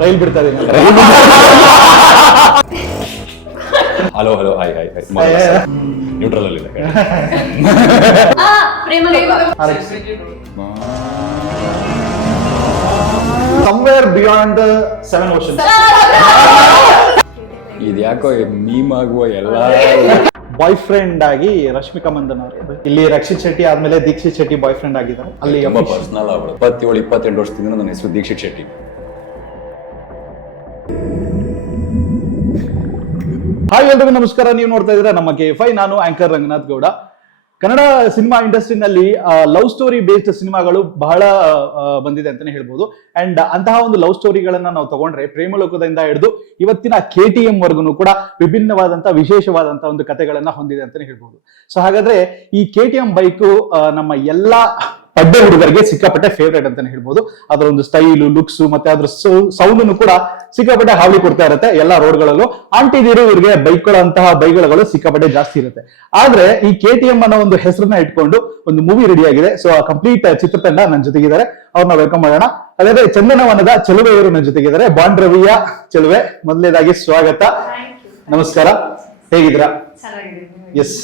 Rail ಬಿಡ್ತಾ ಇದೀನಿ. Hello hi neutral ಅಲ್ಲಿ ಸಮ್ವೇರ್ ಬಿಯಾಂಡ್ ದ 7 ಓಷನ್ಸ್. ಇದ್ಯಾಕೋ ಮೀಮ್ ಆಗುವ ಎಲ್ಲ ಬಾಯ್ ಫ್ರೆಂಡ್ ಆಗಿ ರಶ್ಮಿಕಾ ಮಂದನ್ ಅವರು ಇಲ್ಲಿ ರಕ್ಷಿತ್ ಶೆಟ್ಟಿ ಆದ್ಮೇಲೆ ದೀಕ್ಷಿತ್ ಶೆಟ್ಟಿ ಬಾಯ್ ಫ್ರೆಂಡ್ ಆಗಿದ್ದಾರೆ. ಅಲ್ಲಿ ತುಂಬಾ ಪರ್ಸನಲ್ ಆಗ್ಬಿಡು. 27-28 ವರ್ಷದಿಂದ ನನ್ನ ಹೆಸರು ದೀಕ್ಷಿತ್ ಶೆಟ್ಟಿ. ಹಾಯ್ ಎಲ್ರಿಗೂ ನಮಸ್ಕಾರ. ನೀವು ನೋಡ್ತಾ ಇದ್ದೀರಾ ನಮ್ಮ KFI. ನಾನು ಆಂಕರ್ ರಂಗನಾಥ್ ಗೌಡ. ಕನ್ನಡ ಸಿನಿಮಾ ಇಂಡಸ್ಟ್ರಿನಲ್ಲಿ ಲವ್ ಸ್ಟೋರಿ ಬೇಸ್ಡ್ ಸಿನಿಮಾಗಳು ಬಹಳ ಬಂದಿದೆ ಅಂತಾನೆ ಹೇಳ್ಬೋದು. ಅಂಡ್ ಅಂತಹ ಒಂದು ಲವ್ ಸ್ಟೋರಿಗಳನ್ನ ನಾವು ತಗೊಂಡ್ರೆ ಪ್ರೇಮಲೋಕದಿಂದ ಹಿಡಿದು ಇವತ್ತಿನ KTM ವರ್ಗುನು ಕೂಡ ವಿಭಿನ್ನವಾದಂತಹ ವಿಶೇಷವಾದಂತಹ ಒಂದು ಕಥೆಗಳನ್ನ ಹೊಂದಿದೆ ಅಂತಾನೆ ಹೇಳ್ಬೋದು. ಸೊ ಹಾಗಾದ್ರೆ ಈ KTM ಬೈಕು ನಮ್ಮ ಎಲ್ಲಾ ಪಡ್ಡೆ ಹುಡುಗರಿಗೆ ಸಿಕ್ಕಾಪಟ್ಟೆ ಫೇವ್ರೇಟ್ ಅಂತಾನೆ ಹೇಳ್ಬೋದು. ಅದರ ಒಂದು ಸ್ಟೈಲು, ಲುಕ್ಸ್ ಮತ್ತೆ ಅದ್ರ ಸೌಂಡ್ ಕೂಡ ಸಿಕ್ಕಾಪಟ್ಟೆ ಹಾವಳಿ ಕೊಡ್ತಾ ಇರುತ್ತೆ ಎಲ್ಲಾ ರೋಡ್ಗಳಲ್ಲೂ. ಆಂಟಿದಿರು ಇವ್ರಿಗೆ ಬೈಕ್ಗಳಂತಹ ಬೈಕ್ಗಳು ಸಿಕ್ಕಾಪಟ್ಟೆ ಜಾಸ್ತಿ ಇರುತ್ತೆ. ಆದ್ರೆ ಈ KTM ಅನ್ನೋ ಒಂದು ಹೆಸರನ್ನ ಇಟ್ಕೊಂಡು ಒಂದು ಮೂವಿ ರೆಡಿ ಆಗಿದೆ. ಸೊ ಆ ಕಂಪ್ಲೀಟ್ ಚಿತ್ರತಂಡ ನನ್ನ ಜೊತೆಗಿದ್ದಾರೆ. ಅವ್ರನ್ನ ವೆಲ್ಕಮ್ ಮಾಡೋಣ. ಅದೇ ಚಂದನವನದ ಚೆಲುವೆಯವರು ನನ್ನ ಜೊತೆಗಿದ್ದಾರೆ. ಬಾಂಡ್ ರವಿಯ ಚೆಲುವೆ, ಮೊದಲನೇದಾಗಿ ಸ್ವಾಗತ, ನಮಸ್ಕಾರ. ಹೇಗಿದ್ದೀರಾ? ಎಸ್,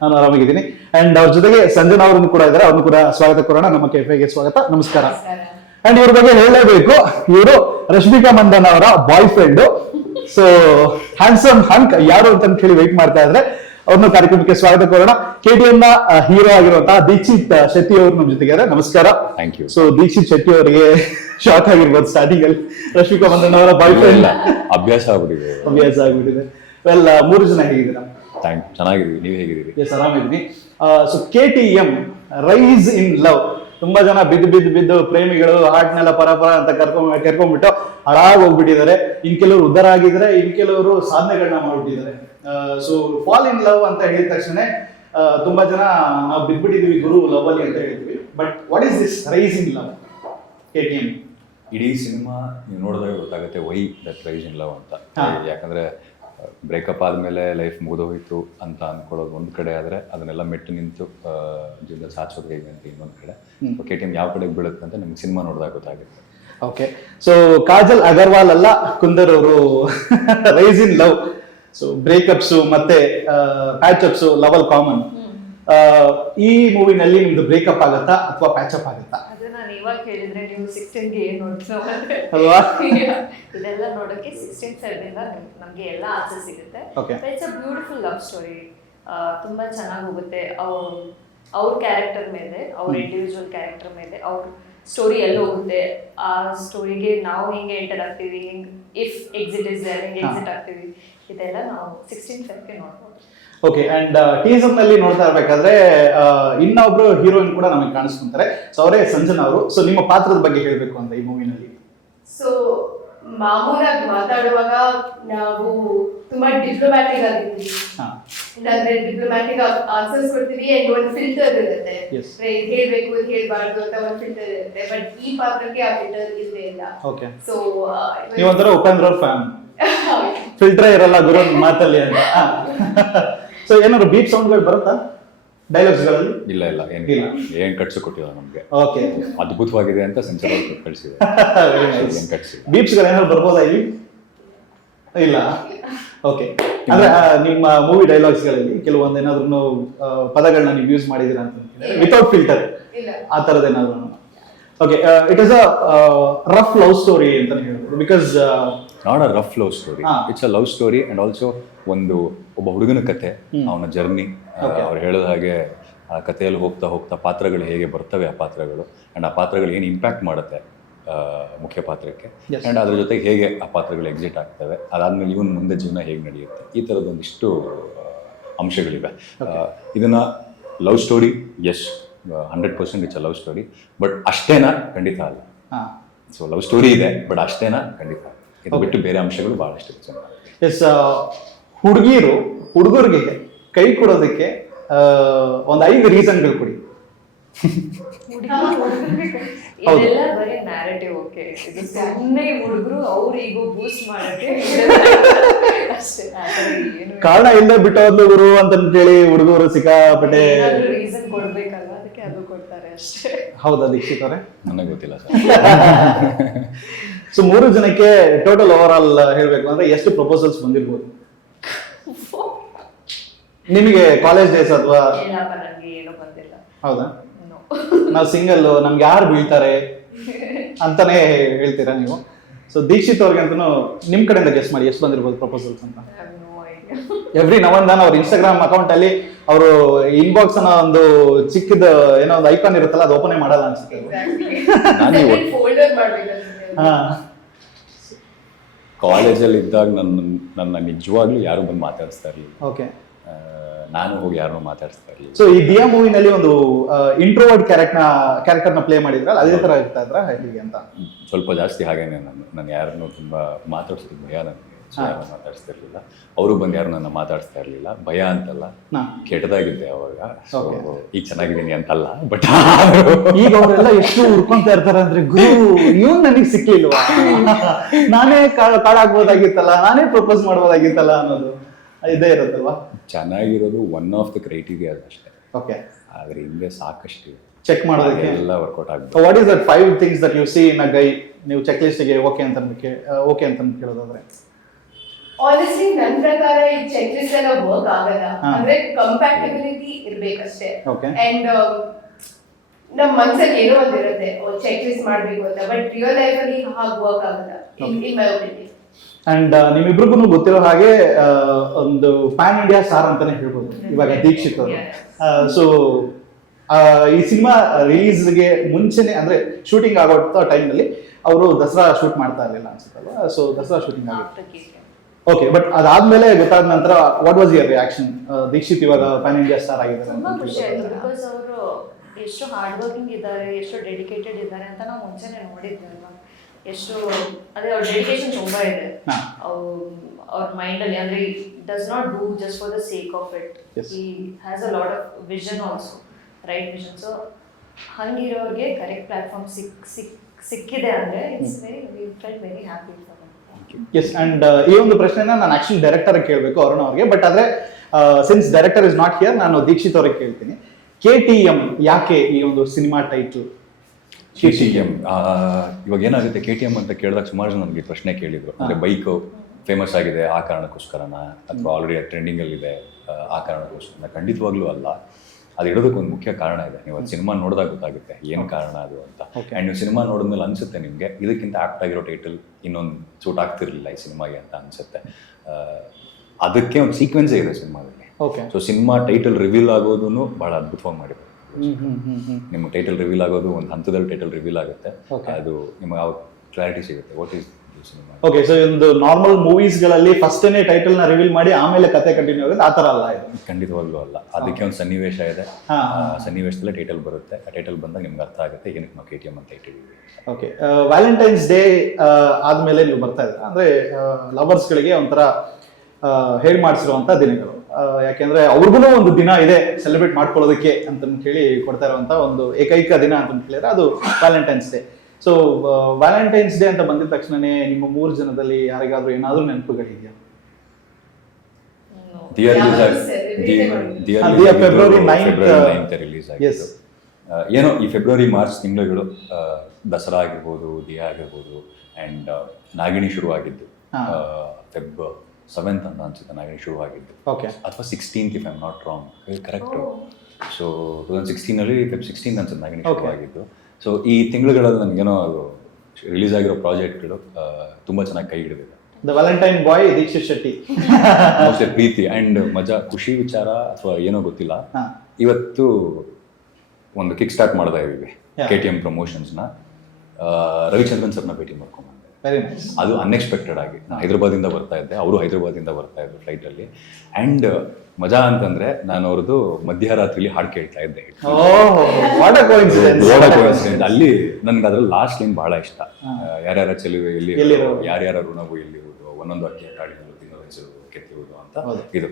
ನಾನು ಆರಾಮಾಗಿದ್ದೀನಿ. ಅಂಡ್ ಅವ್ರ ಜೊತೆಗೆ ಸಂಜನಾ ಅವರನ್ನು ಕೂಡ ಇದ್ದಾರೆ. ಅವ್ರನ್ನು ಕೂಡ ಸ್ವಾಗತ ಕೊಡೋಣ. ನಮ್ಮ KFIಗೆ ಸ್ವಾಗತ, ನಮಸ್ಕಾರ. ಅಂಡ್ ಇವ್ರ ಬಗ್ಗೆ ಹೇಳಲೇಬೇಕು, ಇವರು ರಶ್ಮಿಕಾ ಮಂದನ್ ಅವರ ಬಾಯ್ ಫ್ರೆಂಡ್. ಸೊ ಹ್ಯಾಂಡ್ಸಮ್ ಹಂಕ್ ಯಾರು ಅಂತ ಹೇಳಿ ವೆಯ್ಟ್ ಮಾಡ್ತಾ ಇದ್ರೆ ಅವ್ರನ್ನ ಕಾರ್ಯಕ್ರಮಕ್ಕೆ ಸ್ವಾಗತ ಕೊಡೋಣ. KTM ನ ಹೀರೋ ಆಗಿರುವಂತಹ ದೀಕ್ಷಿತ್ ಶೆಟ್ಟಿ ಅವರು ನಮ್ಮ ಜೊತೆಗೆ ಇದ್ದಾರೆ. ನಮಸ್ಕಾರ. Thank you. So Dheekshith Shetty ಅವರಿಗೆ ಶಾಕ್ ಆಗಿರ್ಬೋದು ಸ್ಟಾರ್ಟಿಂಗ್ ಅಲ್ಲಿ ರಶ್ಮಿಕಾ ಮಂದನ್ ಅವರ ಬಾಯ್ ಫ್ರೆಂಡ್. ಅಭ್ಯಾಸ ಆಗ್ಬಿಟ್ಟಿದೆ. ವೆಲ್, 3 ಜನ ಹೇಗಿದ್ದೀರಾ? ಚೆನ್ನಾಗಿದ್ದೀವಿ, ನೀವು ಹೇಗಿದ್ದೀರಿ? ಎಸ್, ಆರಾಮಿದ್ದೀನಿ. So KTM rise in love. ತುಂಬಾ ಜನ ಬಿದ್ದು ಪ್ರೇಮಿಗಳು ಹಾಟ್ನೆಲ್ಲ ಪರ ಅಂತ ಕರ್ಕೊಂಡ್ಬಿಟ್ಟು ಹಾಳಾಗಿ ಹೋಗ್ಬಿಟ್ಟಿದ್ದಾರೆ. ಇನ್ ಕೆಲವರು ಉದ್ಧಾರ ಆಗಿದ್ದಾರೆ, ಇನ್ ಕೆಲವರು ಸಾಧನೆಗಳನ್ನ ಮಾಡ್ಬಿಟ್ಟಿದ್ದಾರೆ. ಸೊ ಫಾಲ್ ಇನ್ ಲವ್ ಅಂತ ಹೇಳಿದ ತಕ್ಷಣ ತುಂಬಾ ಜನ ನಾವು ಬಿದ್ಬಿಟ್ಟಿದೀವಿ ಗುರು ಲವ್ ಅಲ್ಲಿ ಅಂತ ಹೇಳ್ತೀವಿ. But what is this rise in love KTM? ಇಡೀ ಸಿನಿಮಾ ನೀವು ನೋಡಿದಾಗ ಗೊತ್ತಾಗುತ್ತೆ why that rise in love ಅಂತ. ಯಾಕಂದ್ರೆ ಬ್ರೇಕಪ್ ಆದಮೇಲೆ ಲೈಫ್ ಮುಗಿದೋಯ್ತು ಅಂತ ಅನ್ಕೊಳ್ಳೋದು ಒಂದು ಕಡೆ, ಆದರೆ ಅದನ್ನೆಲ್ಲ ಮೆಟ್ಟು ನಿಂತು ಜೀವನ ಸಾಧಿಸೋದು ಹೇಗೆ ಅಂತ ಇನ್ನೊಂದು ಕಡೆ. KTM ಯಾವ ಕಡೆಗೆ ಬೀಳುತ್ತೆ ಅಂತ ನಮ್ಗೆ ಸಿನಿಮಾ ನೋಡಿದಾಗ ಗೊತ್ತಾಗುತ್ತೆ. ಓಕೆ, ಸೊ ಕಾಜಲ್ ಅಗರ್ವಾಲ್ ಅಲ್ಲ ಕುಂದರ್ ಅವರು rise in love. So breakups ಮತ್ತೆ ಪ್ಯಾಚಪ್ಸ್ ಲವಲ್ ಕಾಮನ್. ಈ ಮೂವಿನಲ್ಲಿ ನಿಮ್ದು ಬ್ರೇಕಪ್ ಆಗತ್ತಾ ಅಥವಾ ಪ್ಯಾಚಪ್ ಆಗತ್ತಾ? ಇವಾಗ ಹೇಳಿದ್ರೆ ನೀವು 16 ಗೆ ಏನು ಅಲ್ವಾ? ಇದೆಲ್ಲ ನೋಡೋಕೆ 16 ಸೈಡ್ನಿಂದ ನಮಗೆ ಎಲ್ಲ ಆನ್ಸರ್ ಸಿಗುತ್ತೆ. It's a beautiful love story. ತುಂಬಾ ಚೆನ್ನಾಗಿ ಹೋಗುತ್ತೆ. ಅವ್ರ ಕ್ಯಾರೆಕ್ಟರ್ ಮೇಲೆ, ಅವ್ರ ಇಂಡಿವಿಜುವಲ್ ಕ್ಯಾರೆಕ್ಟರ್ ಮೇಲೆ ಅವ್ರ ಸ್ಟೋರಿ ಎಲ್ಲ ಹೋಗುತ್ತೆ. ಆ ಸ್ಟೋರಿಗೆ ನಾವು ಹೆಂಗೆ ಎಂಟರ್ ಆಗ್ತೀವಿ, ಇಫ್ ಎಕ್ಸಿಟ್ ಇಸ್ ದೇರ್ ಹೆಂಗೆ ಎಕ್ಸಿಟ್ ಆಗ್ತೀವಿ, ಇದೆಲ್ಲ ನಾವು 16 ಸೈಡ್ಗೆ ನೋಡ್ಬೋದು. ಓಕೆ, ಅಂಡ್ ಟೀಸರ್ ನಲ್ಲಿ ನೋಡ್ತಾ ಇರ್ಬೇಕಾದ್ರೆ ಇನ್ನೊಬ್ರು ಹೀರೋಯಿನ್ ಕೂಡ ನಮಗೆ ಕಾಣಿಸ್ಕೊಂತಾರೆ. ಸೊ ಅವರೇ ಸಂಜನಾ ಅವರು. ಸೊ ನಿಮ್ಮ ಪಾತ್ರದ ಬಗ್ಗೆ ಹೇಳ್ಬೇಕು ಅಂತ ಈ ಮೂವಿನಲ್ಲಿ. ಸೊ ಮಾಮೂಲಾಗಿ ಮಾತಾಡುವಾಗ ನಾವು ತುಂಬಾ ಡಿಪ್ಲೊಮ್ಯಾಟಿಕ್ ಆಗಿರ್ತೀವಿ. ಅಂದ್ರೆ ಡಿಪ್ಲೊಮ್ಯಾಟಿಕ್ ಆನ್ಸರ್ಸ್ ಕೊಡ್ತೀವಿ. ಅಂಡ್ ಒಂದು ಫಿಲ್ಟರ್ ಇರುತ್ತೆ, ಹೇಳ್ಬೇಕು ಹೇಳ್ಬಾರ್ದು ಅಂತ ಒಂದು ಫಿಲ್ಟರ್ ಇರುತ್ತೆ. ಬಟ್ ಈ ಪಾತ್ರಕ್ಕೆ ಆ ಫಿಲ್ಟರ್ ಇಲ್ಲೇ ಇಲ್ಲ. ಓಕೆ, ಸೊ ನೀವೊಂಥರ ಉಪೇಂದ್ರ ಅವ್ರ ಫ್ಯಾನ್. ಫಿಲ್ಟರ್ ಇರಲ್ಲ ಗುರು ಮಾತಲ್ಲಿ ಅಂತ. ಸೊ ಏನಾದ್ರು ಬೀಟ್ ಸೌಂಡ್ಗಳು ಬರುತ್ತಾ ಡೈಲಾಗ್ಸ್ ಗಳಲ್ಲಿ? ಇಲ್ಲ ಏನ್ ಕಟ್ಸಿ ಕೊಟ್ಟಿಲ್ಲ ನಮ್ಗೆ. ಓಕೆ, ಅದ್ಭುತವಾಗಿದೆ ಅಂತ ಸಂಚಾರ ಕಳಿಸಿದೆ. ಬೀಪ್ಸ್ ಗಳು ಏನಾದ್ರು ಬರ್ಬೋದಾ ಇಲ್ಲಿ? ಇಲ್ಲ. ಓಕೆ, ಅಂದ್ರೆ ನಿಮ್ಮ ಮೂವಿ ಡೈಲಾಗ್ಸ್ ಗಳಲ್ಲಿ ಕೆಲವೊಂದು ಏನಾದ್ರು ಪದಗಳನ್ನ ನೀವು ಯೂಸ್ ಮಾಡಿದೀರಾ ಅಂತ ವಿತೌಟ್ ಫಿಲ್ಟರ್ ಆ ತರದ ಏನಾದ್ರು? Okay, it is a rough love story ಅಂತ ಹೇಳ್ಬೋದು. Because not a rough love story, it's a love story. And also ಒಬ್ಬ ಹುಡುಗನ ಕತೆ, ಅವನ ಜರ್ನಿ. ಅವ್ರು ಹೇಳೋದ ಹಾಗೆ ಆ ಕಥೆಯಲ್ಲಿ ಹೋಗ್ತಾ ಪಾತ್ರಗಳು ಹೇಗೆ ಬರ್ತವೆ, ಆ ಪಾತ್ರಗಳು ಅಂಡ್ ಆ ಪಾತ್ರಗಳು ಏನು ಇಂಪ್ಯಾಕ್ಟ್ ಮಾಡುತ್ತೆ ಮುಖ್ಯ ಪಾತ್ರಕ್ಕೆ, ಅಂಡ್ ಅದ್ರ ಜೊತೆಗೆ ಹೇಗೆ ಆ ಪಾತ್ರಗಳು ಎಕ್ಸಿಟ್ ಆಗ್ತವೆ, ಅದಾದ್ಮೇಲೆ ಇವನ್ ಮುಂದೆ ಜೀವನ ಹೇಗೆ ನಡೆಯುತ್ತೆ, ಈ ಥರದ್ದು ಒಂದಿಷ್ಟು ಅಂಶಗಳಿವೆ. ಇದನ್ನ love story, yes 100% it's a love story. But ಅಷ್ಟೇನಾ? ಖಂಡಿತ ಅಲ್ಲ. ಸೊ ಲವ್ ಸ್ಟೋರಿ ಇದೆ, ಬಟ್ ಅಷ್ಟೇನಾ? ಖಂಡಿತ. ಇದು ಬಿಟ್ಟು ಬೇರೆ ಅಂಶಗಳು ಬಹಳಷ್ಟು ಚೆನ್ನಾಗಿ. ಎಸ್, ಹುಡುಗರಿಗೆ ಕೈ ಕೊಡೋದಕ್ಕೆ ಒಂದು 5 ರೀಸನ್ಗಳು ಕೊಡಿ. ಇದೆಲ್ಲ ಬರೀ ನ್ಯಾರೇಟಿವ್. ಓಕೆ, ಇದು ಸುಮ್ಮನೆ ಹುಡುಗರು ಅವ್ರ ಈಗೋ ಬೂಸ್ಟ್ ಮಾಡಕ್ಕೆ ಅಷ್ಟೇ. ಕಾರಣ ಇಲ್ಲದೆ ಬಿಟ್ಟೋದ್ಲು ಗುರು ಅಂತ ಹೇಳಿ ಹುಡುಗರು ಸಿಕ್ಕಾಪಟ್ಟೆ ರೀಸನ್ ಕೊಡ್ಬೇಕಲ್ಲ, ಅದಕ್ಕೆ ಅದು ಕೊಡ್ತಾರೆ ಅಷ್ಟೇ. ಹೌದಾ ದೀಕ್ಷಿತ್ ಅವರೇ? ನನಗೆ ಗೊತ್ತಿಲ್ಲ ಸರ್. ಸೊ 3 ಜನಕ್ಕೆ ಟೋಟಲ್ ಓವರ್ ಆಲ್ ಹೇಳ್ಬೇಕು ಅಂದ್ರೆ ಎಷ್ಟು ಪ್ರಪೋಸಲ್ಸ್ ಬಂದಿರ್ಬೋದು ನಿಮಗೆ ಕಾಲೇಜ್ ಡೇಸ್ ಅಥವಾ? ಇಲ್ಲಪ್ಪ, ನನಗೆ ಏನೂ ಬಂದಿಲ್ಲ. ಹೌದಾ? No. ನಾವು ಸಿಂಗಲ್, ನಮ್ಗೆ ಯಾರು ಬೀಳ್ತಾರೆ ಅಂತಾನೆ ಹೇಳ್ತೀರಾ ನೀವು? ಸೊ ದೀಕ್ಷಿತ್ ಅವ್ರಿಗಂತೂ ನಿಮ್ ಕಡೆಯಿಂದ ಗೆಸ್ ಮಾಡಿ ಎಷ್ಟು ಬಂದಿರ್ಬೋದು ಪ್ರಪೋಸಲ್ಸ್ ಅಂತ? I have no idea. Every now and then ಅವ್ರ ಇನ್ಸ್ಟಾಗ್ರಾಮ್ ಅಕೌಂಟ್ ಅಲ್ಲಿ ಅವರು ಇನ್ಬಾಕ್ಸ್ ಅನ್ನೋ ಒಂದು ಚಿಕ್ಕದ ಏನೋ ಒಂದು ಐಕಾನ್ ಇರುತ್ತಲ್ಲ, ಅದು ಓಪನ್ ಮಾಡಲ್ಲ ಅನ್ಸುತ್ತೆ. ಫೋಲ್ಡರ್ ಮಾಡ್ಬೇಕಂದ್ರೆ ಹಾ, ಕಾಲೇಜಲ್ಲಿ ಇದ್ದಾಗ ನನ್ನ ನಿಜವಾಗ್ಲೂ ಯಾರು ಬಂದು ಮಾತಾಡಿಸ್ತಾ ಇರಲಿಲ್ಲ. ಓಕೆ. ನಾನು ಹೋಗಿ ಯಾರನ್ನೂ ಮಾತಾಡಿಸ್ತಾ ಇರಲಿಲ್ಲ. ಸೊ ಈ ದಿಯಾ ಮೂವಿನಲ್ಲಿ ಒಂದು ಇಂಟ್ರೋವರ್ಟ್ ಕ್ಯಾರೆಕ್ಟರ್ನ ಪ್ಲೇ ಮಾಡಿದ್ರಲ್ಲ, ಅದೇ ತರ ಇರ್ತಾ ಇದ್ರ ಹೇಗೆ ಅಂತ? ಸ್ವಲ್ಪ ಜಾಸ್ತಿ ಹಾಗೇನೆ. ನಾನು ಯಾರನ್ನೂ ತುಂಬಾ ಮಾತಾಡ್ಸ್ತಿದ್ದೆ, ಭಯ ನನಗೆ. ಯಾರು ಮಾತಾಡಿಸ್ತಾ ಇರಲಿಲ್ಲ. ಅವರು ಬಂದು ಯಾರು ನನ್ನ ಮಾತಾಡಿಸ್ತಾ ಇರಲಿಲ್ಲ. ಭಯ ಅಂತಲ್ಲ, ಕೆಟ್ಟದಾಗಿದ್ದೆ ಅವಾಗ. ಈಗ ಚೆನ್ನಾಗಿದ್ದೀನಿ ಅಂತಲ್ಲ, ಬಟ್ ಈಗ ಅವರೆಲ್ಲ ಎಷ್ಟು ಹುಡ್ಕೊಂತ ಇರ್ತಾರೆ ಅಂದ್ರೆ, ಗುರು ಇವ್ನು ನನಗೆ ಸಿಕ್ಲಿಲ್ವಾ, ನಾನೇ ಕಾಳಾಗ್ಬೋದಾಗಿತ್ತಲ್ಲ, ನಾನೇ ಪ್ರಪೋಸ್ ಮಾಡ್ಬೋದಾಗಿತ್ತಲ್ಲ ಅನ್ನೋದು ಇದೇ ಇರುತ್ತಲ್ವಾ? ಚೆನ್ನಾಗಿರೋದು ಒನ್ ಆಫ್ ದ ಕ್ರೈಟೀರಿಯಾ ಅಷ್ಟೇ. ಓಕೆ. ಆದ್ರೆ ಹಿಂದೆ ಸಾಕಷ್ಟು ಚೆಕ್ ಮಾಡೋದಕ್ಕೆ ಎಲ್ಲ ವರ್ಕೌಟ್ ಆಗ್ಬೇಕು. What is that 5 things that you see in a guy? ನೀವು ಚೆಕ್ ಲಿಸ್ಟ್ಗೆ ಓಕೆ ಅಂತ ಕೇಳೋದಾದ್ರೆ? ಆನೆಸ್ಟ್ಲಿ ನನ್ನ ಪ್ರಕಾರ ಈ ಚೆಕ್ ಲಿಸ್ಟ್ ಎಲ್ಲ ವರ್ಕ್ ಆಗಲ್ಲ. ಅಂದ್ರೆ ಕಂಪ್ಯಾಟಿಬಿಲಿಟಿ ಇರ್ಬೇಕಷ್ಟೇ. Okay. ಅಂಡ್ ನಮ್ಮ ಮನ್ಸಲ್ಲಿ ಏನೋ ಒಂದಿರುತ್ತೆ ಚೆಕ್ ಲಿಸ್ಟ್ ಮಾಡ್ಬೇಕು ಅಂತ, ಬಟ್ ರಿಯಲ್ ಲೈಫ್ ಅಲ್ಲಿ ಹಾಗೆ ವರ್ಕ್ ಆಗಲ್ಲ ಇನ್ ಮೈ ಒಪಿನಿಯನ್. ಅಂಡ್ ನಿಮ್ಮಿಬ್ರಿಗೂ ಗೊತ್ತಿರೋ ಹಾಗೆ ಒಂದು ಪ್ಯಾನ್ ಇಂಡಿಯಾ ಸ್ಟಾರ್ ಅಂತಾನೆ ಹೇಳ್ಬೋದು ಇವಾಗ ದೀಕ್ಷಿತ್ ಅವರು. ಸೊ ಈ ಸಿನಿಮಾ ರಿಲೀಸ್ಗೆ ಮುಂಚೆನೆ ಅಂದ್ರೆ ಶೂಟಿಂಗ್ ಆಗೋ ಟೈಮ್ನಲ್ಲಿ ಅವರು ದಸರಾ ಶೂಟ್ ಮಾಡ್ತಾ ಇರಲಿಲ್ಲ ಅನ್ಸುತ್ತಲ್ವಾ? ಸೊ ದಸರಾ ಶೂಟಿಂಗ್ ಆಗುತ್ತೆ. ಓಕೆ, ಬಟ್ ಅದಾದ್ಮೇಲೆ ಗೊತ್ತಾದ ನಂತರ what was your reaction? Dheekshith ಇವಾಗ ಪ್ಯಾನ್ ಇಂಡಿಯಾ ಸ್ಟಾರ್ ಆಗಿದ್ದಾರೆ. ತುಂಬಾ ಖುಷಿ ಆಯ್ತು, ಬಿಕಾಸ್ ಅವರು ಎಷ್ಟು ಹಾರ್ಡ್ ವರ್ಕಿಂಗ್ ಇದ್ದಾರೆ, ಎಷ್ಟು ಡೆಡಿಕೇಟೆಡ್ ಇದ್ದಾರೆ ಅಂತ ನಾವು ಮುಂಚೆನೆ ನೋಡಿದ್ವಿ ಅಲ್ವಾ. ಎಷ್ಟು ಅದೇ ಅವ್ರ ಡೆಡಿಕೇಶನ್ ತುಂಬಾ ಇದೆ ಅವ್ರ ಮೈಂಡ್ ಅಲ್ಲಿ. ಅಂದ್ರೆ does not do just for the sake of it. He has a lot of vision also, right vision. So ಹಂಗಿರೋರಿಗೆ ಕರೆಕ್ಟ್ ಪ್ಲಾಟ್ಫಾರ್ಮ್ ಸಿಕ್ಕಿದೆ ಅಂದ್ರೆ it's very we felt very happy for them. Yes. And ಈ ಒಂದು ಪ್ರಶ್ನೆನ ನಾನು actually director ಕೇಳಬೇಕು ಅರುಣ್ ಅವ್ರಿಗೆ, but ಆದ್ರೆ since director is not here, ನಾನು ದೀಕ್ಷಿತ್ ಅವ್ರಿಗೆ ಕೇಳ್ತೀನಿ. KTM ಯಾಕೆ ಈ ಒಂದು ಸಿನಿಮಾ ಟೈಟಲ್? KTM ಇವಾಗ ಏನಾಗುತ್ತೆ, KTM ಅಂತ ಕೇಳಿದಾಗ ಸುಮಾರು ಜನ ನನಗೆ ಪ್ರಶ್ನೆ ಕೇಳಿದ್ರು. ಅಂದ್ರೆ ಬೈಕ್ ಫೇಮಸ್ ಆಗಿದೆ ಆ ಕಾರಣಕ್ಕೋಸ್ಕರನ, ಅಥವಾ ಆಲ್ರೆಡಿ ಟ್ರೆಂಡಿಂಗ್ ಅಲ್ಲಿ ಇದೆ ಆ ಕಾರಣಕ್ಕೋಸ್ಕರ? ಖಂಡಿತವಾಗ್ಲೂ ಅಲ್ಲ. ಅದು ಇಡೋದಕ್ಕೆ ಒಂದು ಮುಖ್ಯ ಕಾರಣ ಇದೆ. ನೀವು ಅದು ಸಿನಿಮಾ ನೋಡಿದಾಗ ಗೊತ್ತಾಗುತ್ತೆ ಏನು ಕಾರಣ ಅದು ಅಂತ. ಆ್ಯಂಡ್ ನೀವು ಸಿನಿಮಾ ನೋಡಿದ್ಮೇಲೆ ಅನ್ಸುತ್ತೆ ನಿಮಗೆ ಇದಕ್ಕಿಂತ ಆಪ್ಟ್ ಆಗಿರೋ ಟೈಟಲ್ ಇನ್ನೊಂದು ಸೂಟ್ ಆಗ್ತಿರ್ಲಿಲ್ಲ ಈ ಸಿನಿಮಾಗೆ ಅಂತ ಅನ್ಸುತ್ತೆ. ಅದಕ್ಕೆ ಒಂದು ಸೀಕ್ವೆನ್ಸೇ ಇದೆ ಸಿನಿಮಾದಲ್ಲಿ. ಸೊ ಸಿನಿಮಾ ಟೈಟಲ್ ರಿವೀಲ್ ಆಗೋದನ್ನು ಬಹಳ ಅದ್ಭುತವಾಗಿ ಮಾಡಿದ್ರು. ನಿಮ್ಮ ಟೈಟಲ್ ರಿವೀಲ್ ಆಗೋದು ಒಂದು ಹಂತದಲ್ಲಿ ಟೈಟಲ್ ರಿವೀಲ್ ಆಗುತ್ತೆ, ಅದು ನಿಮಗೆ ಯಾವ ಕ್ಲಾರಿಟಿ ಸಿಗುತ್ತೆ what is cinema. Okay, so ಒಂದು ನಾರ್ಮಲ್ ಮೂವೀಸ್ ಗಳಲ್ಲಿ ಫಸ್ಟ್ನೇ ಟೈಟಲ್ ನ ರಿವೀಲ್ ಮಾಡಿ ಆಮೇಲೆ ಕತೆ ಕಂಟಿನ್ಯೂ ಆಗುತ್ತೆ, ಆ ತರ ಅಲ್ಲ ಇದು? ಖಂಡಿತವಾಗ್ಲೂ ಅಲ್ಲ. ಅದಕ್ಕೆ ಒಂದು ಸನ್ನಿವೇಶ ಇದೆ, ಸನ್ನಿವೇಶದಲ್ಲೇ ಟೈಟಲ್ ಬರುತ್ತೆ. ಆ ಟೈಟಲ್ ಬಂದಾಗ ನಿಮ್ಗೆ ಅರ್ಥ ಆಗುತ್ತೆ ಏನಕ್ಕೆ ನಾವು KTM ಅಂತ ಇಟ್ಟಿದ್ದೀವಿ. ಓಕೆ, ವ್ಯಾಲೆಂಟೈನ್ಸ್ ಡೇ ಆದ್ಮೇಲೆ ನೀವು ಬರ್ತಾ ಇದ್ದೀರಾ, ಅಂದ್ರೆ ಲವರ್ಸ್ ಗಳಿಗೆ ಒಂಥರ ಹೇಳಿ ಮಾಡಿಸಿರುವಂತ ದಿನಗಳು. ಯಾಕೆಂದ್ರೆ ಅವ್ರಿಗೂ ಒಂದು ದಿನ ಇದೆ ಸೆಲೆಬ್ರೇಟ್ ಮಾಡ್ಕೊಳ್ಳೋದಕ್ಕೆ ಅಂತ ಹೇಳಿ ಕೊಡ್ತಾ ಇರುವಂತ ಒಂದು ಏಕೈಕ ದಿನ ಅಂತ ಹೇಳಿದ್ರೆ ಅದು Valentine's day. So Valentine's day ಅಂತ ಬಂದಿದ ತಕ್ಷಣನೇ ನಿಮ್ಮ 3 ಜನದಲ್ಲಿ ಯಾರಿಗಾದ್ರೂ ಏನಾದ್ರೂ ನೆನಪುಗಳಿದೆಯಾ? ಫೆಬ್ರವರಿ 9th ರಿಲೀಸ್ ಆಗಿದೆ. ಏನೋ ಈ ಫೆಬ್ರವರಿ ಮಾರ್ಚ್ ತಿಂಗಳುಗಳು ದಸರಾ ಆಗಿರ್ಬೋದು, ದಿಯಾ ಆಗಿರ್ಬೋದು, ಆ್ಯಂಡ್ ನಾಗಿಣಿ ಶುರುವಾಗಿದ್ದು ಫೆಬ್ 7th ಅಂತ ಅನ್ಸುತ್ತೆ ನಾಗಿಣಿ ಶುರುವಾಗಿದ್ದು, ಅಥವಾ 16th if I am not wrong, correct. So 2016 Feb 16 ಅನ್ಸುತ್ತೆ ನಾಗಿಣಿ ಶುರುವಾಗಿದ್ದು. ಸೊ ಈ ತಿಂಗಳುಗಳಲ್ಲಿ ನನಗೇನೋ ಅದು ರಿಲೀಸ್ ಆಗಿರೋ ಪ್ರಾಜೆಕ್ಟ್ಗಳು ತುಂಬ ಚೆನ್ನಾಗಿ ಕೈ ಹಿಡಿದಿದೆ. The valentine boy Dheekshith Shetty. ಪ್ರೀತಿ ಆ್ಯಂಡ್ ಮಜಾ, ಖುಷಿ ವಿಚಾರ ಅಥವಾ ಏನೋ ಗೊತ್ತಿಲ್ಲ, ಇವತ್ತು ಒಂದು ಕಿಕ್ ಸ್ಟಾರ್ಟ್ ಮಾಡ್ತಾ ಇದ್ದೀವಿ KTM ಪ್ರಮೋಷನ್ಸ್ನ. ರವಿಚಂದ್ರನ್ ಸರ್ನ ಭೇಟಿ ಮಾಡ್ಕೊಂಡ್ಬಂದೆ. ಅದು ಅನ್ಎಕ್ಸ್ಪೆಕ್ಟೆಡ್ ಆಗಿ. ನಾನು ಹೈದರಾಬಾದಿಂದ ಬರ್ತಾ ಇದ್ದೆ, ಅವರು ಹೈದರಾಬಾದಿಂದ ಬರ್ತಾ ಇದ್ರು ಫ್ಲೈಟಲ್ಲಿ. ಆ್ಯಂಡ್ ಮಜಾ ಅಂತಂದ್ರೆ ನಾನು ಅವ್ರದ್ದು ಮಧ್ಯರಾತ್ರಿಲಿ ಹಾಡು ಕೇಳ್ತಾ ಇದ್ದೆ. ಅಲ್ಲಿ ನನ್ಗೆ ಅದ್ರಲ್ಲಿ ಲಾಸ್ಟ್ ಲೈನ್ ಬಹಳ ಇಷ್ಟ. ಯಾರ್ಯಾರ ಚೆಲುವೆ ಎಲ್ಲಿ, ಯಾರ್ಯಾರ ಋಣವು ಎಲ್ಲಿರುವುದು, ಒಂದೊಂದು ಅಕ್ಕಿಯ ಕಾಡಿನಲ್ಲಿ ತಿನ್ನೋ ಹೆಸರು ಕೆತ್ತಿರುವುದು ಅಂತ. ಇದು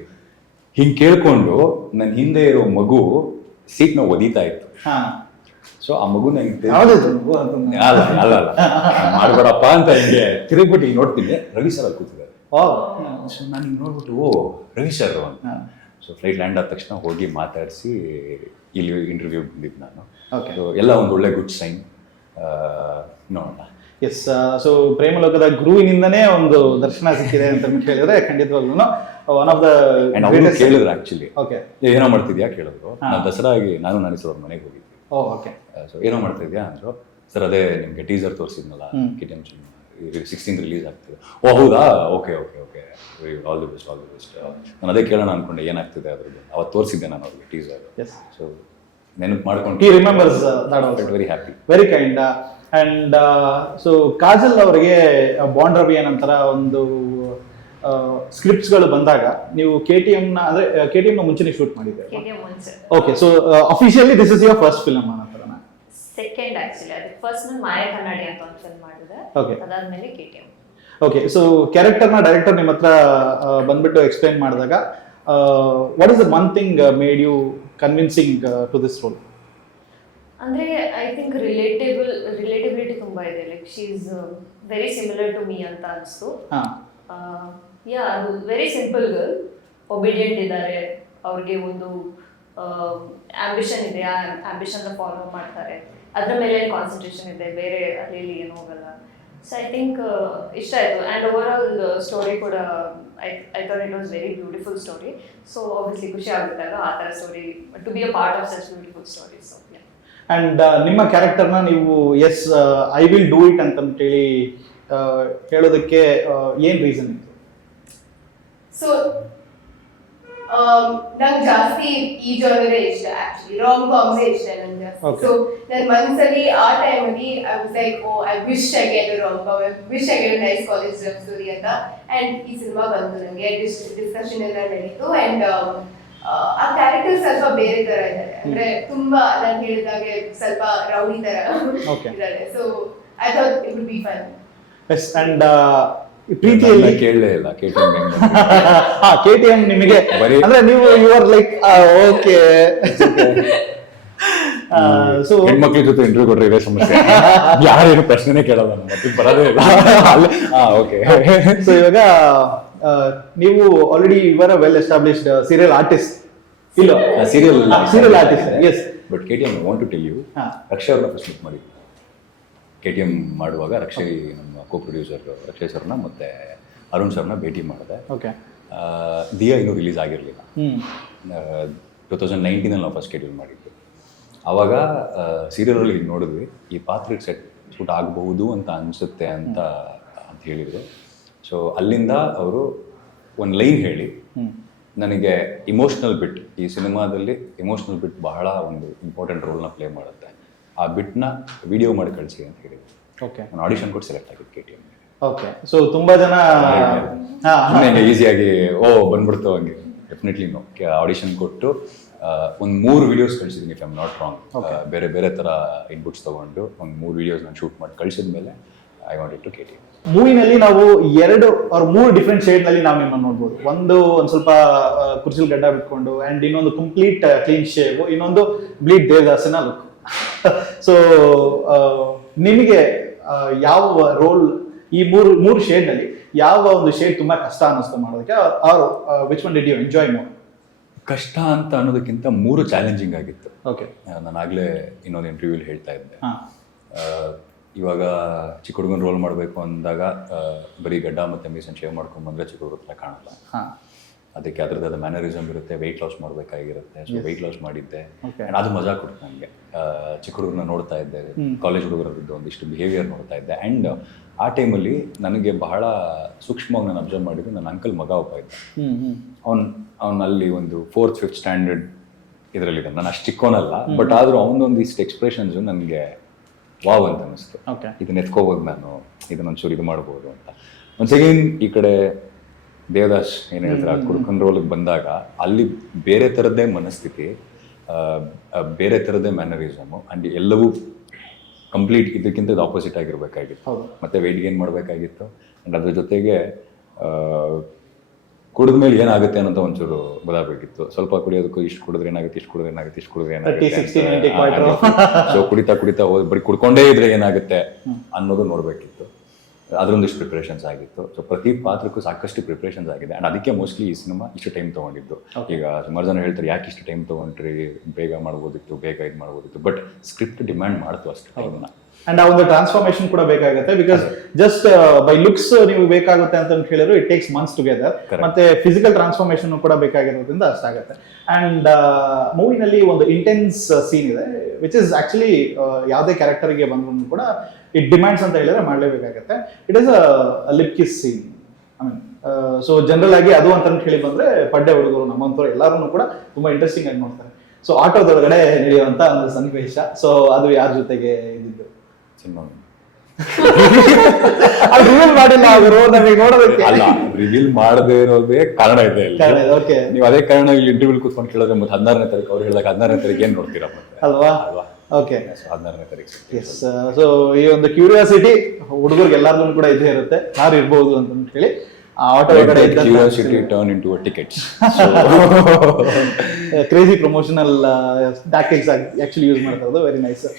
ಹಿಂಗೆ ಕೇಳ್ಕೊಂಡು ನನ್ನ ಹಿಂದೆ ಇರೋ ಮಗು ಸೀಟ್ನ ಒದೀತಾ ಇತ್ತು. ಸೊ ಆ ಮಗು ನಂಗೆ ಅಲ್ಲ ಮಾಡ್ಬೇಡಪ್ಪ ಅಂತ ಹಿಂಗೆ ತಿರುಗ್ಬಿಟ್ಟು ಹಿಂಗೆ ನೋಡ್ತೀನಿ, ರವಿ ಸರ್ ಅಲ್ಲಿ ಕೂತಿದ್ದಾರೆ. ಸೊ ನಾನು ಹಿಂಗೆ ನೋಡ್ಬಿಟ್ಟು ಓ ರವಿ ಸರ್ ಅಂತ. ಸೊ ಫ್ಲೈಟ್ ಲ್ಯಾಂಡ್ ಆದ ತಕ್ಷಣ ಹೋಗಿ ಮಾತಾಡಿಸಿ ಇಲ್ಲಿ ಇಂಟರ್ವ್ಯೂ ಬಂದಿದ್ದು ನಾನು. ಸೊ ಎಲ್ಲ ಒಂದು ಒಳ್ಳೆ ಗುಡ್ ಸೈನ್. ನೋಡೋಣ. ಎಸ್. ಸೊ ಪ್ರೇಮಲೋಕದ ಗುರುವಿನಿಂದನೇ ಒಂದು ದರ್ಶನ ಸಿಕ್ಕಿದೆ ಅಂತ ಹೇಳಿದ್ರೆ ಖಂಡಿತವಾಗ್ಲೂ ಒನ್ ಆಫ್ ದ ಅಂಡ್ ಅವರು ಕೇಳಿದ್ರು ಆಕ್ಚುಲಿ ಓಕೆ ಏನೋ ಮಾಡ್ತಿದ್ಯಾ ಕೇಳಿದ್ರು. ನಾನು ದಸರಾಗಿ ನಾನು ಅವ್ರ ಮನೆಗೆ ಹೋಗಿದ್ದೆ. ಓಕೆ. ಸೊ ಏನೋ ಮಾಡ್ತಿದ್ಯಾ ಅಂದ್ರು. ಸರ್ ಅದೇ ನಿಮ್ಗೆ ಟೀಸರ್ ತೋರಿಸಿದ್ನಲ್ಲ KTM 16 ರಿಲೀಸ್ ಆಗ್ತಿದೆ. ಓ ಹೌದಾ, okay okay okay, all the best all the best. ನಾನು ಅದೇ ಕೇಳೋಣ ಅನ್ಕೊಂಡೆ ಏನಾಗ್ತಿದೆ ಅದ್ರದ್ದು. ಅವತ್ತು ತೋರಿಸಿದ್ದೆ ನಾನು ಅವ್ರಿಗೆ ಟೀಸರ್. ಸೊ ನೆನಪು ಮಾಡ್ಕೊಂಡು he remembers that also. Very happy, very kind. And so Kajal ಅವರಿಗೆ ಬಾಂಡ್ ರವಿ ನಂತರ ಒಂದು ಸ್ಕ್ರಿಪ್ಟ್ಸ್ಗಳು ಬಂದಾಗ ನೀವು KTM ನ ಅಂದ್ರೆ KTM ನ ಮುಂಚೆನೇ ಶೂಟ್ ಮಾಡಿದ್ದೆ. KTM ಮುಂಚೆ. Okay. So officially this is your first film ನಂತರ? Second actually. ಅದು ಫಸ್ಟ್ ನಾನು ಮಾಯ ಕನ್ನಡಿ ಅಂತ ಒಂದು ಫಿಲ್ಮ್ ಮಾಡಿದೆ. ಓಕೆ. ಅದಾದ್ಮೇಲೆ KTM. ಓಕೆ. ಸೊ ಕ್ಯಾರೆಕ್ಟರ್ನ ಡೈರೆಕ್ಟರ್ ನಿಮ್ಮ ಹತ್ರ ಬಂದ್ಬಿಟ್ಟು ಎಕ್ಸ್ಪ್ಲೈನ್ ಮಾಡಿದಾಗ what is the one thing made you convincing to this role? ಅಂದ್ರೆ ಐ ಥಿಂಕ್ ರಿಲೇಟಿಬಿಲಿಟಿ ತುಂಬಾ ಇದೆ. Like she is very similar to me ಅಂತ ಅನಿಸ್ತು. ಯಾ, ಅದು ವೆರಿ ಸಿಂಪಲ್ ಗರ್ಲ್, ಒಬಿಡಿಯಂಟ್ ಇದ್ದಾರೆ, ಅವ್ರಿಗೆ ಒಂದು ಆಂಬಿಷನ್ ಇದೆ, ಆ ಆಂಬಿಷನ್ನ ಫಾಲೋ ಮಾಡ್ತಾರೆ, ಅದ್ರ ಮೇಲೆ ಕಾನ್ಸಂಟ್ರೇಷನ್ ಇದೆ, ಬೇರೆ ಅಲ್ಲಿ ಏನು ಹೋಗಲ್ಲ. ಸೊ ಐ ಥಿಂಕ್ ಇಷ್ಟ ಆಯಿತು. ಆ್ಯಂಡ್ ಓವರ್ ಆಲ್ ಸ್ಟೋರಿ ಕೂಡ I thought it was very beautiful story. So obviously ಖುಷಿ ಆಗುತ್ತಾಗ ಆ ಥರ story to be a part of such beautiful story. So and ನಿಮ್ಮ ಕ್ಯಾರೆಕ್ಟರ್ನ ನೀವು yes I will do it ಅಂತಂತೇಳಿ ಹೇಳೋದಕ್ಕೆ ಏನು ರೀಸನ್ ಇತ್ತು? ಸೊ ನಂಗೆ ಜಾಸ್ತಿ ಈ ಜಾನರೇ ಇಷ್ಟ, ಆಕ್ಚುಲಿ ರಾಮ್ ಕಾಮ್ಸ್ ಇಷ್ಟ ನಂಗೆ ಜಾಸ್ತಿ. ಸೊ ನನ್ನ ಮನಸ್ಸಲ್ಲಿ ಆ ಟೈಮಲ್ಲಿ I was like, oh I wish I get a rom com, I wish I get a nice college love story ಅಂತ. ಅಂಡ್ ಈ ಸಿನಿಮಾ ಬಂತು, ನನಗೆ ಡಿಸ್ಕಷನ್ ಎಲ್ಲ ನಡೀತು. ಅಂಡ್ ಆ ಕ್ಯಾರೆಕ್ಟರ್ ಸ್ವಲ್ಪ ಬೇರೆ ತರ ಇದ್ದಾರೆ, ಅಂದ್ರೆ ತುಂಬಾ ನಾನು ಹೇಳಿದಾಗೆ ಸ್ವಲ್ಪ ರೌಡಿ ತರ ಇದ್ದಾರೆ. So I thought it would be fun. Yes. And ಪ್ರೀತಿಯಲ್ಲಿ ಕೇಳಲೇ ಇಲ್ಲ KTM ನಿಮಗೆ ಅಂದ್ರೆ ನೀವು you are like okay. So ಹೆಣ್ಮಕ್ಳ ಜೊತೆ ಇಂಟರ್ವ್ಯೂ ಕೊಟ್ರೆ ಇದೇ ಸಮಸ್ಯೆ, ಯಾರೇನು ಪ್ರಶ್ನೆನೇ ಕೇಳಲ್ಲ, ಮತ್ತೆ ಬರೋದೇ ಇಲ್ಲ. ಓಕೆ. ಸೊ ಇವಾಗ ನೀವು already your uh well established serial artist. ಇಲ್ಲ, serial artist. Yes. But KTM I want to tell you, Raksha ಅವ್ರನ್ನ ಫಸ್ಟ್ ಮೀಟ್ ಮಾಡಿದ್ದು. KTM ಮಾಡುವಾಗ ರಕ್ಷಾ, ನಮ್ಮ ಕೋ ಪ್ರೊಡ್ಯೂಸರ್ ರಕ್ಷಾ ಸರ್ನ ಮತ್ತೆ ಅರುಣ್ ಸರ್ನ ಭೇಟಿ ಮಾಡಿದೆ. ಓಕೆ. ದಿಯಾ ಇನ್ನೂ ರಿಲೀಸ್ ಆಗಿರಲಿಲ್ಲ. 2019 ನಾವು ಫಸ್ಟ್ ಶೆಡ್ಯೂಲ್ ಮಾಡಿದ್ದು. ಆವಾಗ ಸೀರಿಯಲಲ್ಲಿ ನೋಡಿದ್ವಿ, ಈ ಪಾತ್ರಕ್ಕೆ ಸೂಟ್ ಆಗಬಹುದು ಅಂತ ಅನಿಸುತ್ತೆ ಅಂತ ಹೇಳಿದರು. ಸೊ ಅಲ್ಲಿಂದ ಅವರು ಒಂದು ಲೈನ್ ಹೇಳಿ ನನಗೆ ಇಮೋಷ್ನಲ್ ಬಿಟ್, ಈ ಸಿನಿಮಾದಲ್ಲಿ ಇಮೋಷ್ನಲ್ ಬಿಟ್ ಬಹಳ ಒಂದು ಇಂಪಾರ್ಟೆಂಟ್ ರೋಲ್ನ ಪ್ಲೇ ಮಾಡುತ್ತೆ, ಆ ಬಿಟ್ನ ವಿಡಿಯೋ ಮಾಡಿ ಕಳಿಸಿ ಅಂತ ಹೇಳಿದ್ರು. ಓಕೆ. ನಾನು ಆಡಿಷನ್ ಕೊಟ್ಟು ಸೆಲೆಕ್ಟ್ ಆಗಿದ್ದು KTM. ಓಕೆ. ಸೊ ತುಂಬಾ ಜನ ಈಸಿಯಾಗಿ ಬಂದ್ಬಿಡ್ತು ಹಂಗೆ. Definitely no. ಆಡಿಷನ್ ಕೊಟ್ಟು ಒಂದು 3 ವಿಡಿಯೋಸ್ ಕಳಿಸಿದ್ದೀನಿ, if I am not wrong. ಬೇರೆ ಬೇರೆ ಥರ ಇನ್ಪುಟ್ಸ್ ತೊಗೊಂಡು ಒಂದು 3 ವಿಡಿಯೋಸ್ ನಾನು ಶೂಟ್ ಮಾಡಿ ಕಳಿಸಿದ ಮೇಲೆ I want it to KTM. ಮೂವಿನಲ್ಲಿ ನಾವು 2 or 3 ಡಿಫ್ರೆಂಟ್ ಶೇಡ್ ನಲ್ಲಿ ನಾವು ನಿಮ್ಮನ್ನು ನೋಡ್ಬೋದು. ಒಂದು ಸ್ವಲ್ಪ ಕುರ್ಚಿಲ್ ಗಡ್ಡ ಬಿಟ್ಕೊಂಡು, ಅಂಡ್ ಇನ್ನೊಂದು ಕಂಪ್ಲೀಟ್ ಕ್ಲೀನ್ ಶೇವ್, ಇನ್ನೊಂದು ಬ್ಲೀಡ್ ದೇವದಾಸನ ಲುಕ್. ಸೊ ನಿಮಗೆ ಯಾವ ರೋಲ್, ಈ ಮೂರು ಶೇಡ್ ನಲ್ಲಿ ಯಾವ ಒಂದು ಶೇಡ್ ತುಂಬಾ ಕಷ್ಟ ಅನ್ನಿಸ್ತು ಮಾಡೋದಕ್ಕೆ, which one did you enjoy more? ಕಷ್ಟ ಅಂತ ಅನ್ನೋದಕ್ಕಿಂತ 3 ಚಾಲೆಂಜಿಂಗ್ ಆಗಿತ್ತು. ಓಕೆ. ನಾನು ಆಗಲೇ ಇನ್ನೊಂದು ಇಂಟರ್ವ್ಯೂಲಿ ಹೇಳ್ತಾ ಇದ್ದೆ, ಇವಾಗ ಚಿಕ್ಕ ಹುಡುಗನ ರೋಲ್ ಮಾಡಬೇಕು ಅಂದಾಗ ಬರೀ ಗಡ್ಡ ಮತ್ತು ಮೀಸನ್ ಶೇವ್ ಮಾಡ್ಕೊಂಡು ಬಂದರೆ ಚಿಕ್ಕ ಹುಡುಗರ ಹತ್ರ ಕಾಣಲ್ಲ. ಅದಕ್ಕೆ ಅದ್ರದ್ದು ಮ್ಯಾನರಿಸಮ್ ಇರುತ್ತೆ, ವೆಯ್ಟ್ ಲಾಸ್ ಮಾಡಬೇಕಾಗಿರುತ್ತೆ. ಸೊ ವೆಯ್ಟ್ ಲಾಸ್ ಮಾಡಿದ್ದೆ, ಆ್ಯಂಡ್ ಅದು ಮಜಾ ಕೊಡ್ತು ನನಗೆ. ಚಿಕ್ಕ ಹುಡುಗರನ್ನ ನೋಡ್ತಾ ಇದ್ದೆ, ಕಾಲೇಜ್ ಹುಡುಗರದ್ದು ಒಂದಿಷ್ಟು ಬಿಹೇವಿಯರ್ ನೋಡ್ತಾ ಇದ್ದೆ. ಆ್ಯಂಡ್ ಆ ಟೈಮಲ್ಲಿ ನನಗೆ ಬಹಳ ಸೂಕ್ಷ್ಮವಾಗಿ ನಾನು ಅಬ್ಸರ್ವ್ ಮಾಡಿದ್ದು, ನನ್ನ ಅಂಕಲ್ ಮಗ ಒಬ್ಬ ಇದ್ದ. ಅವನಲ್ಲಿ ಒಂದು 4th 5th ಸ್ಟ್ಯಾಂಡರ್ಡ್ ಇದರಲ್ಲಿದೆ. ನಾನು ಅಷ್ಟು ಚಿಕ್ಕೋನಲ್ಲ, ಬಟ್ ಆದರೂ ಅವನೊಂದು ಇಷ್ಟು ಎಕ್ಸ್ಪ್ರೆಷನ್ಸು ನನಗೆ ವಾವ್ ಅಂತ ಅನ್ನಿಸ್ತು. ಇದನ್ನ ಎತ್ಕೋಬೋದು ನಾನು, ಇದನ್ನೊಂಚೂರು ಇದು ಮಾಡ್ಬೋದು ಅಂತ. ಒಂದು ಸೆಕೆಂಡ್ ಈ ಕಡೆ ದೇವದಾಸ್ ಏನು ಹೇಳ್ತಾರೆ, ಕುಡ್ಕೊಂಡ್ ರೋಲಿಗೆ ಬಂದಾಗ ಅಲ್ಲಿ ಬೇರೆ ಥರದ್ದೇ ಮನಸ್ಥಿತಿ, ಬೇರೆ ಥರದ್ದೇ ಮ್ಯಾನರಿಸಮು, ಆ್ಯಂಡ್ ಎಲ್ಲವೂ ಕಂಪ್ಲೀಟ್ ಇದಕ್ಕಿಂತ ಇದು ಆಪೋಸಿಟ್ ಆಗಿರಬೇಕಾಗಿತ್ತು. ಮತ್ತೆ ವೆಯ್ಟ್ ಗೇನ್ ಮಾಡಬೇಕಾಗಿತ್ತು. ಆ್ಯಂಡ್ ಅದ್ರ ಜೊತೆಗೆ ಕುಡಿದ ಮೇಲೆ ಏನಾಗುತ್ತೆ ಅನ್ನೋಂಥ ಒಂಚೂರು ಗೊತ್ತಾಗಬೇಕಿತ್ತು. ಸ್ವಲ್ಪ ಕುಡಿಯೋದಕ್ಕೂ ಇಷ್ಟು ಕುಡಿದ್ರೆ ಏನಾಗುತ್ತೆ, ಇಷ್ಟು ಕುಡಿದ್ರೆ ಏನಾಗುತ್ತೆ, ಇಷ್ಟು ಕುಡಿದ್ರೆ ಏನಾಗುತ್ತೆ. ಸೊ ಕುಡಿತಾ ಹೋಗಿ ಬರೀ ಕುಡ್ಕೊಂಡೇ ಇದ್ರೆ ಏನಾಗುತ್ತೆ ಅನ್ನೋದು ನೋಡಬೇಕಿತ್ತು. ಅದರೊಂದಿಷ್ಟು ಪ್ರಿಪ್ರೇಷನ್ಸ್ ಆಗಿತ್ತು. ಸೊ ಪ್ರತಿ ಪಾತ್ರಕ್ಕೂ ಸಾಕಷ್ಟು ಪ್ರಿಪ್ರೇಷನ್ಸ್ ಆಗಿದೆ. ಆ್ಯಂಡ್ ಅದಕ್ಕೆ ಮೋಸ್ಟ್ಲಿ ಈ ಸಿನಿಮಾ ಇಷ್ಟು ಟೈಮ್ ತೊಗೊಂಡಿದ್ದು. ಈಗ ಸುಮಾರು ಜನ ಹೇಳ್ತಾರೆ, ಯಾಕೆ ಇಷ್ಟು ಟೈಮ್ ತೊಗೊಂಡ್ರಿ, ಬೇಗ ಮಾಡ್ಬೋದಿತ್ತು, ಬೇಗ ಇದು ಮಾಡ್ಬೋದಿತ್ತು. ಬಟ್ ಸ್ಕ್ರಿಪ್ಟ್ ಡಿಮ್ಯಾಂಡ್ ಮಾಡ್ತು ಅಷ್ಟು ಟೈಮ್ನ. ಅಂಡ್ ಆ ಒಂದು ಟ್ರಾನ್ಸ್ಫಾರ್ಮೇಶನ್ ಕೂಡ ಬೇಕಾಗುತ್ತೆ ಬಿಕಾಸ್ ಜಸ್ಟ್ ಬೈ ಲುಕ್ಸ್ ನೀವು ಬೇಕಾಗುತ್ತೆ ಅಂತ ಹೇಳಿದ್ರು ಇಟ್ ಟೇಕ್ಸ್ ಮಂತ್ಸ್ ಟುಗೆದರ್. ಮತ್ತೆ ಫಿಸಿಕಲ್ ಟ್ರಾನ್ಸ್ಫಾರ್ಮೇಶನ್ ಕೂಡ ಬೇಕಾಗಿರೋದ್ರಿಂದ ಅಷ್ಟಾಗುತ್ತೆ. ಅಂಡ್ ಮೂವಿನಲ್ಲಿ ಒಂದು ಇಂಟೆನ್ಸ್ ಸೀನ್ ಇದೆ ವಿಚ್ ಇಸ್ ಆಕ್ಚುಲಿ ಯಾವುದೇ ಕ್ಯಾರೆಕ್ಟರ್ಗೆ ಬಂದ್ರು ಕೂಡ ಇಟ್ ಡಿಮ್ಯಾಂಡ್ಸ್ ಅಂತ ಹೇಳಿದ್ರೆ ಮಾಡಲೇಬೇಕಾಗತ್ತೆ. It is a lip kiss scene. I mean so general ಆಗಿ ಅದು ಅಂತ ಹೇಳಿ ಬಂದ್ರೆ ಪಡ್ಡೆ ಹುಡುಗರು ನಮ್ಮಂತವ್ರು ಎಲ್ಲರೂ ಕೂಡ ತುಂಬಾ ಇಂಟ್ರೆಸ್ಟಿಂಗ್ ಆಗಿ ನೋಡ್ತಾರೆ. ಸೊ ಆಟೋದೊಳಗಡೆ ನಡೆಯುವಂತ ಒಂದು ಸನ್ನಿವೇಶ. ಸೊ ಅದು ಯಾರ ಜೊತೆಗೆ ಇದ್ದಿದ್ದು? ಅದು ರಿವೀಲ್ ಮಾಡಿಲ್ಲ ಅವರು ನಮಗೆ ನೋಡೋದಕ್ಕೆ. ಅಲ್ಲ, ರಿವೀಲ್ ಮಾಡದೇ ಇರೋದೇ ಕಾರಣ ಇದೆ ಇಲ್ಲಿ. ಓಕೆ, ನೀವು ಅದೇ ಕಾರಣ ಇಲ್ಲಿ ಇಂಟರ್ವ್ಯೂ ಕೂತ್ಕೊಂಡು ಕೇಳಿದ್ರೆ ಮತ್ತೆ 16ನೇ ತಾರೀಕು ಅವ್ರು ಹೇಳಿದಾಗ 16ನೇ ತಾರೀಕು ಏನ್ ನೋಡ್ತೀರಾ ಮತ್ತೆ ಅಲ್ವಾ? ಅಲ್ವಾ? ಓಕೆ, 16ನೇ ತಾರೀಕು. ಎಸ್. ಸೊ ಈ ಒಂದು ಕ್ಯೂರಿಯಾಸಿಟಿ ಹುಡುಗರಿಗೆ ಎಲ್ಲಾರ್ಗೂ ಕೂಡ ಇದೇ ಇರುತ್ತೆ, ಯಾರು ಇರ್ಬೋದು ಅಂತ ಹೇಳಿ. Auto curiosity turn into a tickets. Crazy promotional tactics actually use ಮಾಡ್ತಾ ಇರೋದು. Very nice.